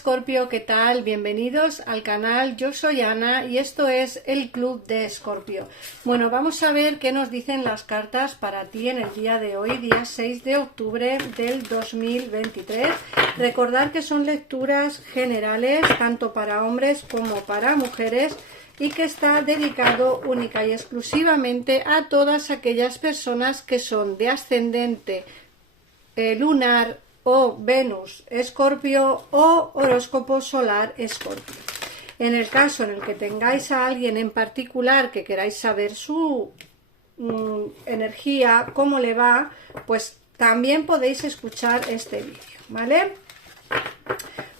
Escorpio, ¿qué tal? Bienvenidos al canal, yo soy Ana y esto es el Club de Escorpio. Bueno, vamos a ver qué nos dicen las cartas para ti en el día de hoy, día 6 de octubre del 2023. Recordar que son lecturas generales, tanto para hombres como para mujeres, y que está dedicado única y exclusivamente a todas aquellas personas que son de ascendente lunar o Venus Escorpio o horóscopo solar Escorpio. En el caso en el que tengáis a alguien en particular que queráis saber su energía, cómo le va, pues también podéis escuchar este vídeo, ¿vale?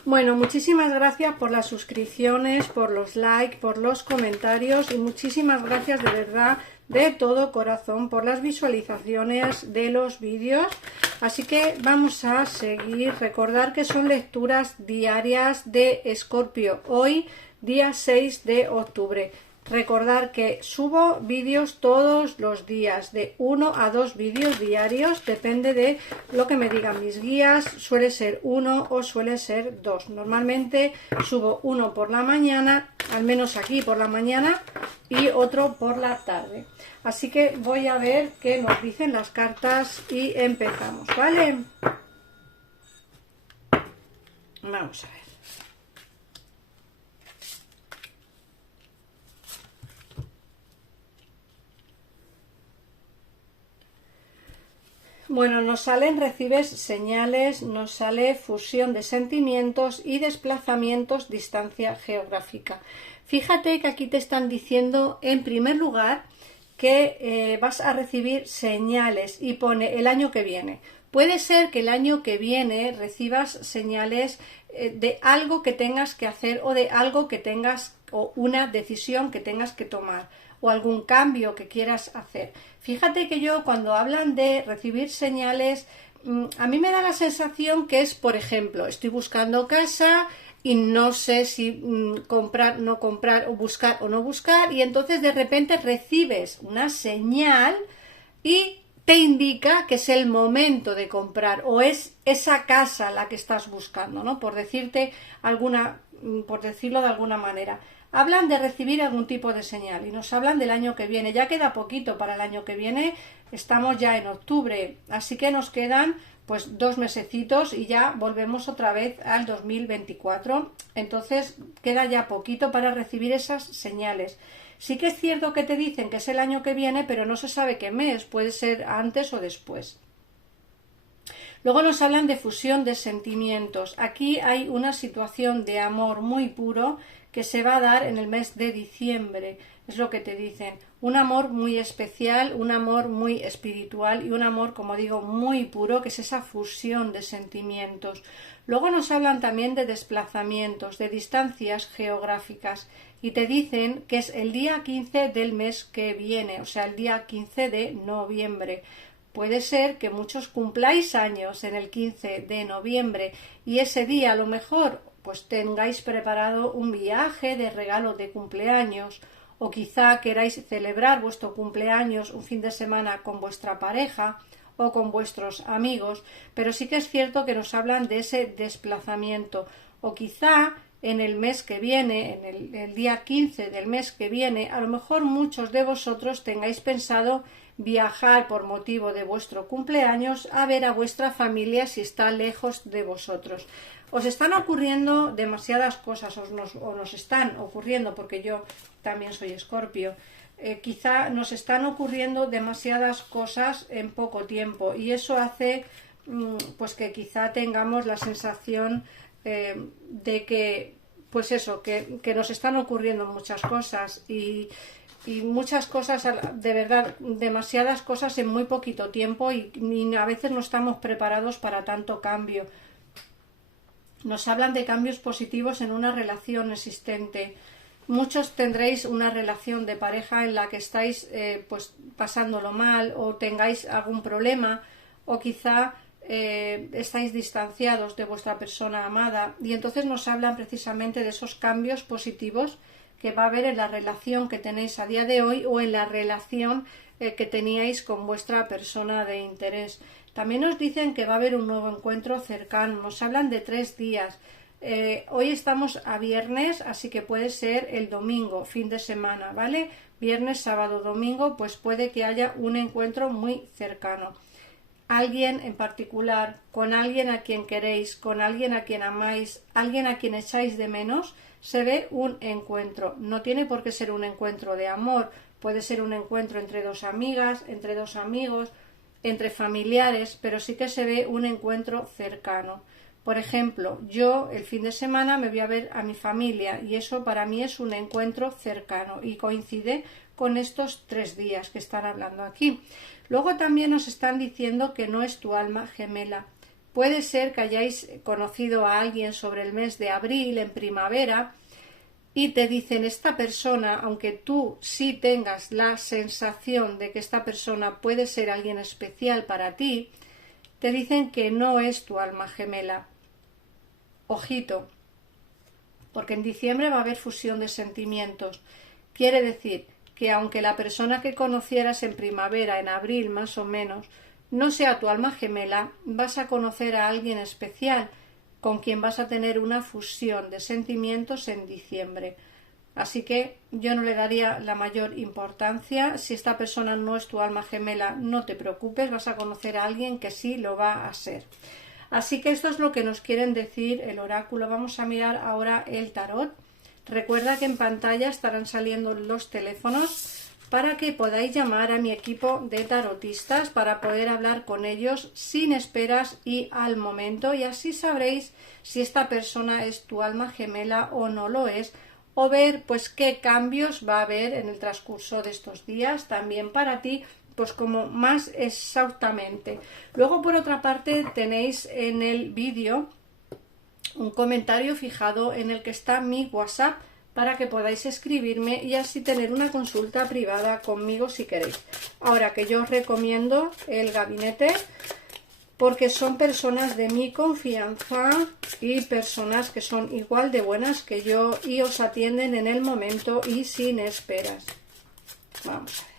Bueno, muchísimas gracias por las suscripciones, por los likes, por los comentarios y muchísimas gracias de verdad, de todo corazón, por las visualizaciones de los vídeos. Así que vamos a seguir. Recordar que son lecturas diarias de Escorpio, hoy día 6 de octubre. Recordar que subo vídeos todos los días, de 1 a 2 vídeos diarios, depende de lo que me digan mis guías, suele ser 1 o suele ser 2. Normalmente subo uno por la mañana, al menos aquí por la mañana, y otro por la tarde. Así que voy a ver qué nos dicen las cartas y empezamos, ¿vale? Vamos a ver. Bueno, nos salen recibes señales, nos sale fusión de sentimientos y desplazamientos, distancia geográfica. Fíjate que aquí te están diciendo, en primer lugar, que vas a recibir señales y pone el año que viene. Puede ser que el año que viene recibas señales de algo que tengas que hacer o de algo que tengas o una decisión que tengas que tomar o algún cambio que quieras hacer. Fíjate que yo cuando hablan de recibir señales, a mí me da la sensación que es, por ejemplo, estoy buscando casa y no sé si comprar, no comprar, o buscar o no buscar, y entonces de repente recibes una señal y te indica que es el momento de comprar o es esa casa la que estás buscando, ¿no? Por decirte por decirlo de alguna manera. Hablan de recibir algún tipo de señal y nos hablan del año que viene. Ya queda poquito para el año que viene, estamos ya en octubre, así que nos quedan pues 2 mesecitos y ya volvemos otra vez al 2024. Entonces queda ya poquito para recibir esas señales. Sí que es cierto que te dicen que es el año que viene, pero no se sabe qué mes, puede ser antes o después. Luego nos hablan de fusión de sentimientos. Aquí hay una situación de amor muy puro que se va a dar en el mes de diciembre, es lo que te dicen. Un amor muy especial, un amor muy espiritual y un amor, como digo, muy puro, que es esa fusión de sentimientos. Luego nos hablan también de desplazamientos, de distancias geográficas y te dicen que es el día 15 del mes que viene, o sea, el día 15 de noviembre. Puede ser que muchos cumpláis años en el 15 de noviembre y ese día a lo mejor pues tengáis preparado un viaje de regalo de cumpleaños o quizá queráis celebrar vuestro cumpleaños un fin de semana con vuestra pareja o con vuestros amigos, pero sí que es cierto que nos hablan de ese desplazamiento o quizá en el mes que viene, en el día 15 del mes que viene, a lo mejor muchos de vosotros tengáis pensado viajar por motivo de vuestro cumpleaños a ver a vuestra familia si está lejos de vosotros. Os están ocurriendo demasiadas cosas o nos están ocurriendo, porque yo también soy Escorpio, quizá nos están ocurriendo demasiadas cosas en poco tiempo y eso hace pues que quizá tengamos la sensación de que pues eso, que nos están ocurriendo muchas cosas y muchas cosas, de verdad, demasiadas cosas en muy poquito tiempo y a veces no estamos preparados para tanto cambio. Nos hablan de cambios positivos en una relación existente. Muchos tendréis una relación de pareja en la que estáis pues pasándolo mal o tengáis algún problema o quizá estáis distanciados de vuestra persona amada y entonces nos hablan precisamente de esos cambios positivos que va a haber en la relación que tenéis a día de hoy o en la relación que teníais con vuestra persona de interés. También nos dicen que va a haber un nuevo encuentro cercano, nos hablan de 3 días. Hoy estamos a viernes, así que puede ser el domingo, fin de semana, ¿vale? Viernes, sábado, domingo, pues puede que haya un encuentro muy cercano. Alguien en particular, con alguien a quien queréis, con alguien a quien amáis, alguien a quien echáis de menos, se ve un encuentro. No tiene por qué ser un encuentro de amor, puede ser un encuentro entre dos amigas, entre dos amigos, entre familiares, pero sí que se ve un encuentro cercano. Por ejemplo, yo el fin de semana me voy a ver a mi familia y eso para mí es un encuentro cercano y coincide con estos 3 días que están hablando aquí. Luego también nos están diciendo que no es tu alma gemela. Puede ser que hayáis conocido a alguien sobre el mes de abril, en primavera, y te dicen esta persona, aunque tú sí tengas la sensación de que esta persona puede ser alguien especial para ti, te dicen que no es tu alma gemela. Ojito, porque en diciembre va a haber fusión de sentimientos. Quiere decir que aunque la persona que conocieras en primavera, en abril más o menos, no sea tu alma gemela, vas a conocer a alguien especial con quien vas a tener una fusión de sentimientos en diciembre. Así que yo no le daría la mayor importancia. Si esta persona no es tu alma gemela, no te preocupes, vas a conocer a alguien que sí lo va a ser. Así que esto es lo que nos quieren decir el oráculo. Vamos a mirar ahora el tarot. Recuerda que en pantalla estarán saliendo los teléfonos para que podáis llamar a mi equipo de tarotistas para poder hablar con ellos sin esperas y al momento, y así sabréis si esta persona es tu alma gemela o no lo es, o ver pues qué cambios va a haber en el transcurso de estos días también para ti, pues como más exactamente. Luego, por otra parte, tenéis en el vídeo un comentario fijado en el que está mi WhatsApp para que podáis escribirme y así tener una consulta privada conmigo si queréis. Ahora que yo os recomiendo el gabinete porque son personas de mi confianza y personas que son igual de buenas que yo y os atienden en el momento y sin esperas. Vamos a ver.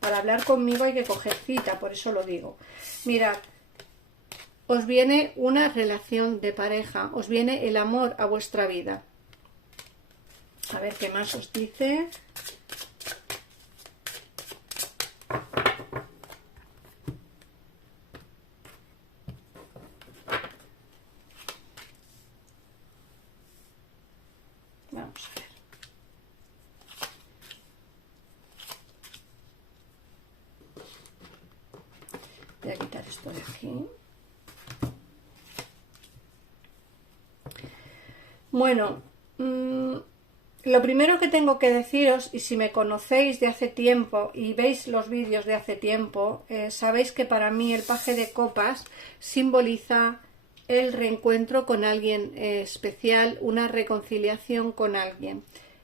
Para hablar conmigo hay que coger cita, por eso lo digo. Mirad, os viene una relación de pareja, os viene el amor a vuestra vida. A ver qué más os dice. Vamos a ver. Voy a quitar esto de aquí. Bueno, lo primero que tengo que deciros, y si me conocéis de hace tiempo y veis los vídeos de hace tiempo, sabéis que para mí el paje de copas simboliza el reencuentro con alguien especial, una reconciliación con alguien.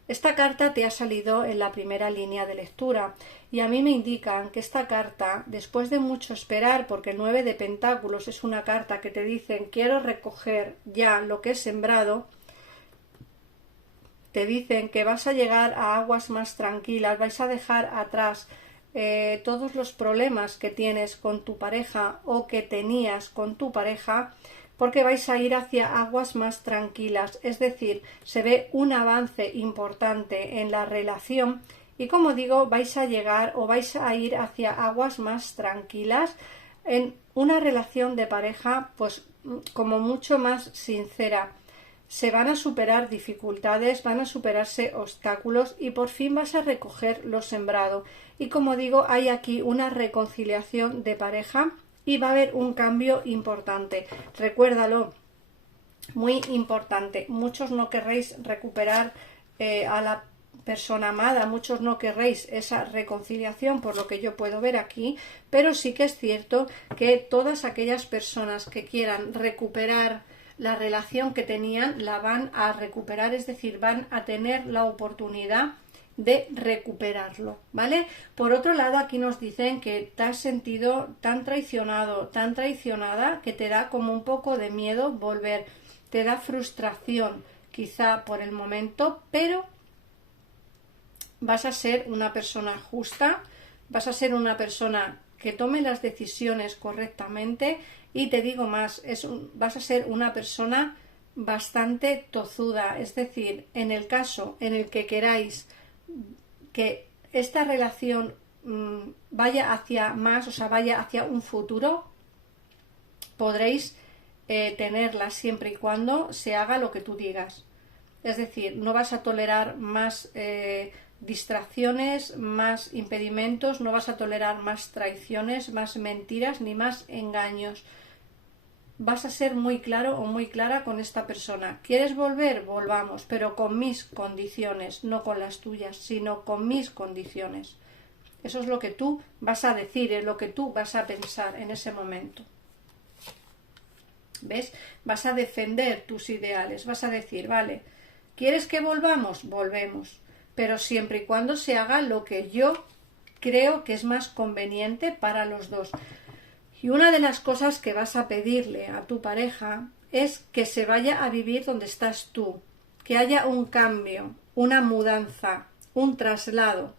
Esta carta te ha salido en la primera línea de lectura y a mí me indican que esta carta, después de mucho esperar, porque el 9 de pentáculos es una carta que te dicen quiero recoger ya lo que he sembrado, te dicen que vas a llegar a aguas más tranquilas, vais a dejar atrás todos los problemas que tienes con tu pareja o que tenías con tu pareja, porque vais a ir hacia aguas más tranquilas, es decir, se ve un avance importante en la relación y como digo, vais a llegar o vais a ir hacia aguas más tranquilas en una relación de pareja pues como mucho más sincera. Se van a superar dificultades, van a superarse obstáculos y por fin vas a recoger lo sembrado. Y como digo, hay aquí una reconciliación de pareja y va a haber un cambio importante. Recuérdalo, muy importante. Muchos no querréis recuperar a la persona amada, muchos no querréis esa reconciliación por lo que yo puedo ver aquí, pero sí que es cierto que todas aquellas personas que quieran recuperar la relación que tenían la van a recuperar, es decir, van a tener la oportunidad de recuperarlo, ¿vale? Por otro lado, aquí nos dicen que te has sentido tan traicionado, tan traicionada, que te da como un poco de miedo volver, te da frustración, quizá por el momento, pero vas a ser una persona justa, vas a ser una persona que tome las decisiones correctamente y te digo más, vas a ser una persona bastante tozuda, es decir, en el caso en el que queráis que esta relación vaya hacia más, o sea, vaya hacia un futuro, podréis tenerla siempre y cuando se haga lo que tú digas. Es decir, no vas a tolerar más distracciones, más impedimentos, no vas a tolerar más traiciones, más mentiras, ni más engaños. Vas a ser muy claro o muy clara con esta persona. ¿Quieres volver? Volvamos, pero con mis condiciones, no con las tuyas, sino con mis condiciones. Eso es lo que tú vas a decir, es lo que tú vas a pensar en ese momento. ¿Ves? Vas a defender tus ideales, vas a decir, vale, ¿quieres que volvamos? Volvemos, pero siempre y cuando se haga lo que yo creo que es más conveniente para los dos. Y una de las cosas que vas a pedirle a tu pareja es que se vaya a vivir donde estás tú, que haya un cambio, una mudanza, un traslado.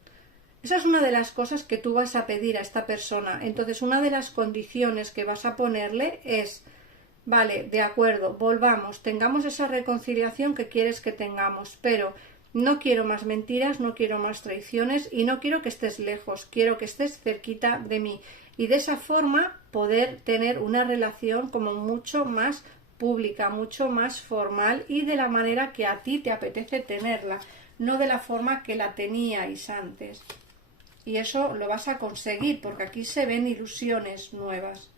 Esa es una de las cosas que tú vas a pedir a esta persona. Entonces, una de las condiciones que vas a ponerle es: vale, de acuerdo, volvamos, tengamos esa reconciliación que quieres que tengamos, pero no quiero más mentiras, no quiero más traiciones y no quiero que estés lejos, quiero que estés cerquita de mí. Y de esa forma poder tener una relación como mucho más pública, mucho más formal y de la manera que a ti te apetece tenerla, no de la forma que la teníais antes. Y eso lo vas a conseguir porque aquí se ven ilusiones nuevas.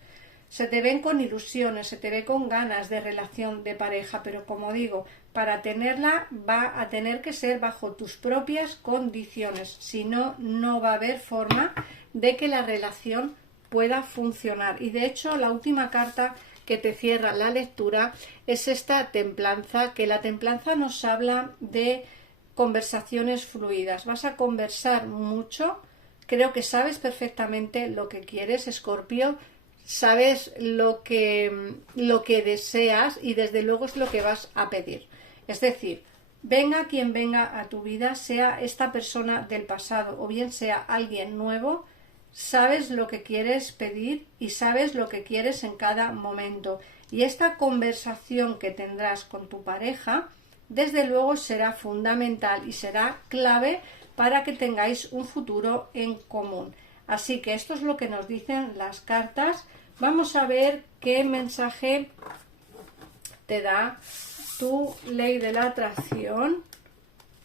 Se te ven con ilusiones, se te ve con ganas de relación de pareja, pero como digo, para tenerla va a tener que ser bajo tus propias condiciones. Si no, no va a haber forma de que la relación pueda funcionar. Y de hecho, la última carta que te cierra la lectura es esta templanza, que la templanza nos habla de conversaciones fluidas. Vas a conversar mucho, creo que sabes perfectamente lo que quieres, Escorpio. Sabes lo que deseas y desde luego es lo que vas a pedir. Es decir, venga quien venga a tu vida, sea esta persona del pasado o bien sea alguien nuevo, sabes lo que quieres pedir y sabes lo que quieres en cada momento. Y esta conversación que tendrás con tu pareja, desde luego será fundamental y será clave para que tengáis un futuro en común. Así que esto es lo que nos dicen las cartas. Vamos a ver qué mensaje te da tu ley de la atracción.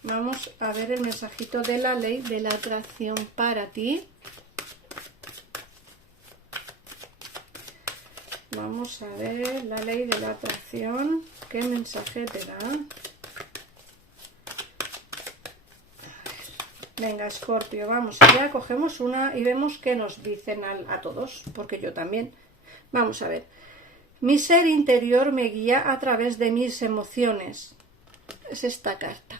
Vamos a ver el mensajito de la ley de la atracción para ti. Vamos a ver la ley de la atracción. ¿Qué mensaje te da? Venga, Escorpio, vamos allá, cogemos una y vemos qué nos dicen a todos, porque yo también. Vamos a ver. Mi ser interior me guía a través de mis emociones. Es esta carta.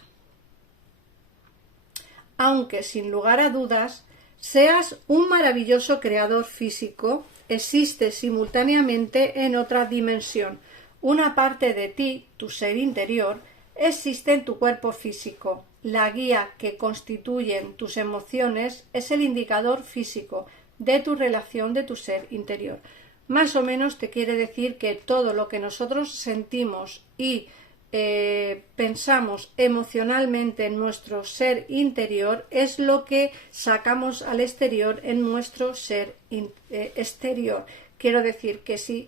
Aunque, sin lugar a dudas, seas un maravilloso creador físico, existe simultáneamente en otra dimensión. Una parte de ti, tu ser interior, existe en tu cuerpo físico. La guía que constituyen tus emociones es el indicador físico de tu relación de tu ser interior. Más o menos te quiere decir que todo lo que nosotros sentimos y pensamos emocionalmente en nuestro ser interior es lo que sacamos al exterior en nuestro ser exterior. Quiero decir que si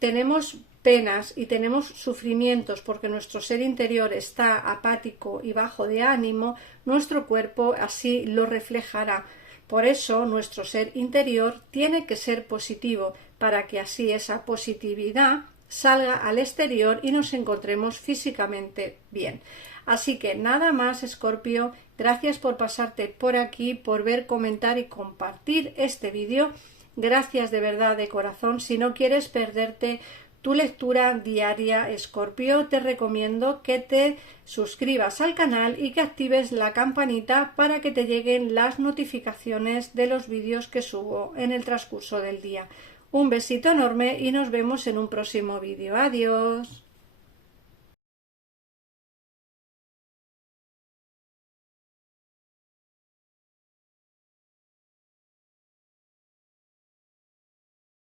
tenemos penas y tenemos sufrimientos porque nuestro ser interior está apático y bajo de ánimo, nuestro cuerpo así lo reflejará. Por eso nuestro ser interior tiene que ser positivo para que así esa positividad salga al exterior y nos encontremos físicamente bien. Así que nada más, Escorpio, gracias por pasarte por aquí, por ver, comentar y compartir este vídeo. Gracias de verdad, de corazón. Si no quieres perderte tu lectura diaria, Escorpio, te recomiendo que te suscribas al canal y que actives la campanita para que te lleguen las notificaciones de los vídeos que subo en el transcurso del día. Un besito enorme y nos vemos en un próximo vídeo. Adiós.